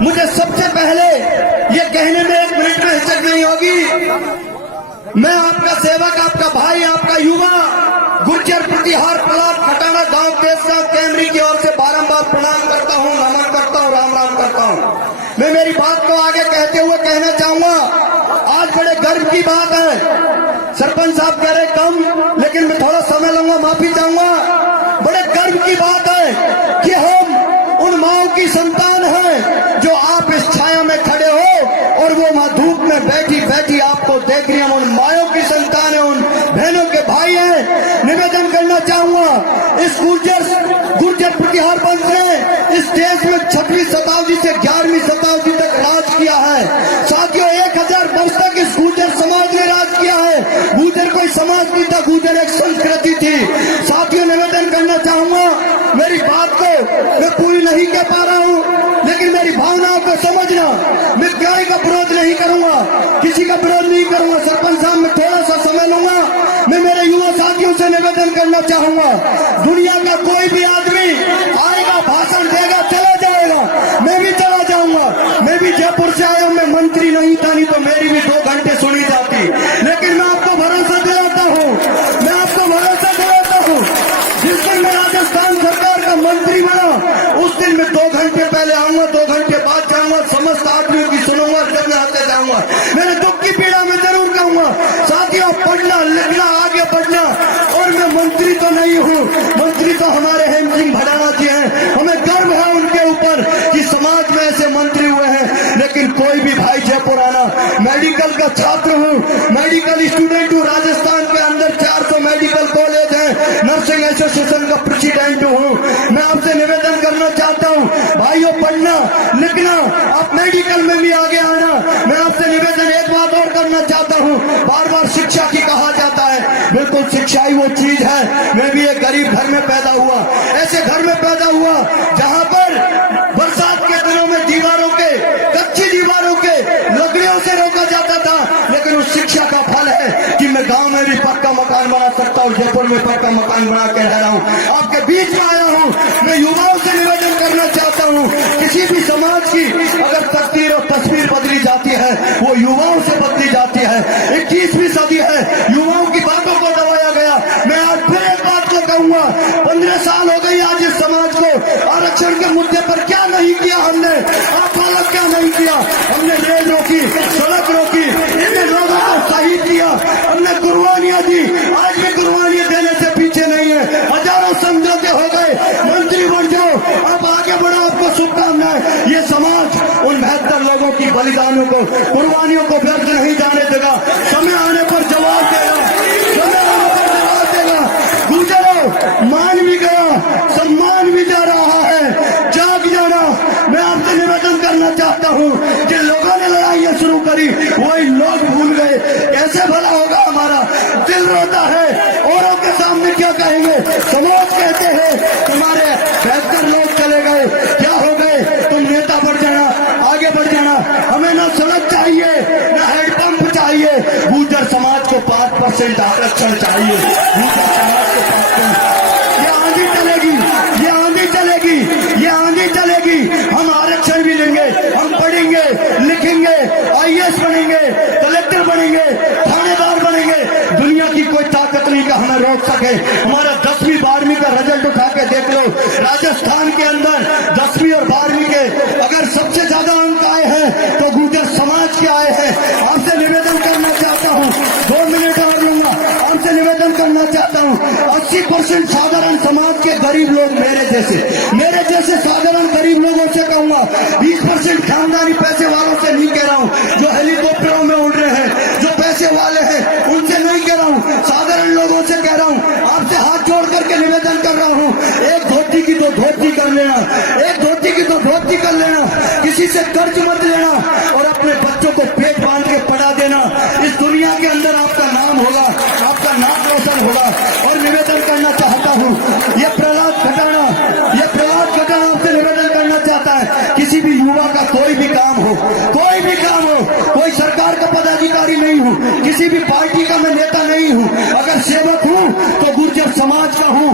मुझे सबसे पहले ये कहने में 1 मिनट में हिचक नहीं होगी। मैं आपका सेवक, आपका भाई, आपका युवा गुर्जर प्रतिहार पलाट खटाना गांव देशगांव कैमरी की ओर से बारंबार प्रणाम करता हूं, नमन करता हूं, राम राम करता हूं। मैं मेरी बात को आगे कहते हुए कहना चाहूंगा, आज बड़े गर्व की बात है। सरपंच साहब कह रहे कम, लेकिन मैं थोड़ा समय लूंगा, माफी चाहूंगा। बड़े गर्व की बात है कि हम उन माओं की संतान हैं जो आप इस छाया में खड़े हो और वो वहां धूप में बैठी बैठी आपको देख रही हैं। उन मायों की संतान है, उन बहनों के भाई हैं। निवेदन करना चाहूंगा, इस गुर्जर प्रतिहार पंथ ने इस देश में 6वीं शताब्दी से 11वीं शताब्दी तक राज किया है। साथियों, 1000 वर्ष तक इस गुर्जर समाज ने राज किया है। गुर्जर कोई समाज नहीं था, गुर्जर एक संस्कृति थी। साथियों, निवेदन करना चाहूंगा, मेरी बात को मैं पूरी नहीं कह पा रहा हूं, लेकिन मेरी भावनाओं को समझना। मैं किसी का विरोध नहीं करूंगा, किसी का विरोध नहीं करूंगा। सरपंच साहब, मैं थोड़ा सा समय लूंगा। मैं मेरे युवा साथियों से निवेदन करना चाहूंगा, दुनिया का कोई भी आदमी आएगा, भाषण देगा, चला जाएगा, मैं भी चला जाऊंगा। मैं भी जयपुर से आया हूं, मैं मंत्री नहीं था, नहीं तो मेरी भी 2 घंटे सुनी जाती। लेकिन मैं आपको भरोसा दिलाता हूं, मैं आपको भरोसा दिलाता हूं, जिस दिन मैं राजस्थान सरकार का मंत्री बना, उस दिन मैं 2 घंटे पहले आऊंगा, 2 घंटे बाद जाऊंगा, समस्त आदमियों की सुनूंगा, जब मैं आते जाऊंगा। मेरे दुख की पीड़ा में जरूर कहूंगा। साथियों, पढ़ना लिखना, आगे बढ़ना। और मैं मंत्री तो नहीं हूँ, मंत्री तो हमारे हेम सिंह भडाना जी हैं। हमें गर्व है उनके ऊपर कि समाज में ऐसे मंत्री हुए हैं। लेकिन कोई भी भाई जयपुर आना, मेडिकल का छात्र हूँ, मेडिकल स्टूडेंट हूँ। राजस्थान के अंदर 400 मेडिकल कॉलेज है, नर्सिंग एसोसिएशन का प्रेसिडेंट हूँ। मैं आपसे निवेदन करना चाहता हूँ, भाइयों, पढ़ना लिखना, आप मेडिकल में भी आगे आना। मैं आपसे निवेदन एक बात और करना चाहता हूँ, बार बार शिक्षा की कहा जाता है, बिल्कुल शिक्षा ही वो चीज है। मैं भी एक गरीब घर में पैदा हुआ, ऐसे घर में पैदा हुआ जहाँ पर बरसात के दिनों में दीवारों के, कच्ची दीवारों के लकड़ियों से रोका जाता था। लेकिन उस शिक्षा का फल है कि मैं गांव में भी पक्का मकान बना सकता हूँ, जयपुर में पक्का मकान बना के रह रहा हूँ, आपके बीच में आया हूँ। मैं युवाओं से निवेदन करना चाहता हूँ, किसी भी समाज की अगर तकदीर और तस्वीर बदली जाती है, वो युवाओं से बदली जाती है। 21वीं सदी है, युवाओं की बातों को दबाया गया। मैं आज फिर एक बात को कहूंगा, 15 साल हो गई आज इस समाज को आरक्षण के मुद्दे पर क्या नहीं किया हमने, आप लोग क्या नहीं किया। हमने रेल रोकी, सड़क रोकी, इतने लोगों को शहीद किया, हमने कुर्बानियां दी, आज भी कुर्बानियां देने से पीछे नहीं है। हजारों समझौते हो गए, मंत्री बन जाओ, अब आगे बढ़ो, आपको शुभकामनाएं। ये समाज उन 72 लोगों की बलिदानों को, कुर्बानियों को व्यर्थ नहीं जाने देगा। समय आने पर जवाब देगा, समय आने पर जवाब देगा। गुजरो, मान भी गया, सम्मान भी जा रहा है, जाग जाना। मैं आपसे निवेदन करना चाहता हूँ कि लोगों ने लड़ाइयां शुरू करी, वही लोग भूल गए। कैसे भला होगा हमारा, दिल रोता है, औरों के सामने क्या कहेंगे। समाज कहते हैं तुम्हारे 72 लोग चले गए, क्या हो गए, तुम नेता बढ़ जाना, आगे बढ़ जाना। हमें ना सड़क चाहिए, ना हैंडपंप चाहिए, गुर्जर समाज को 5% आरक्षण चाहिए। गुर्जर समाज को 5%। ये आंधी चलेगी, ये आंधी चलेगी, ये आंधी चलेगी। हम आरक्षण भी लेंगे, हम पढ़ेंगे, लिखेंगे, IAS बनेंगे, कलेक्टर बनेंगे, थानेदार बनेंगे। दुनिया की कोई ताकत नहीं का हमें रोक सके। हमारा 10वीं 12वीं का रिजल्ट उठा के देख लो, राजस्थान के अंदर 10वीं और 12वीं के अगर सबसे ज्यादा अंक आए हैं तो गुर्जर समाज के आए हैं। आपसे निवेदन करना चाहता हूँ, 2 मिनट और लूंगा, आपसे निवेदन करना चाहता हूँ, 80% साधारण समाज के गरीब लोग मेरे जैसे साधारण गरीब लोगों से कहूंगा, 20% खानदानी पैसे वालों से नहीं कह रहा हूँ, जो हेलीकॉप्टरों में उड़ रहे हैं, जो पैसे वाले हैं, उनसे नहीं कह रहा हूँ, साधारण लोगों से कह रहा हूँ। आपसे हाथ जोड़ करके निवेदन कर रहा हूँ, एक धोती की तो धोती कर लेना, एक धोती की तो धोती कर लेना, किसी से कर्ज मत लेना और अपने बच्चों को पेट बांध के पढ़ा देना। इस दुनिया के अंदर आपका नाम होगा, आपका नाम रोशन होगा। और निवेदन करना चाहता हूँ, ये प्रहलाद खटाना आपसे निवेदन करना चाहता है, किसी भी युवा का कोई भी काम हो, कोई भी काम हो, कोई सरकार का पदाधिकारी नहीं हूँ, किसी भी पार्टी का मैं नेता नहीं हूँ, अगर सेवक हूँ तो गुर्जर समाज का हूँ।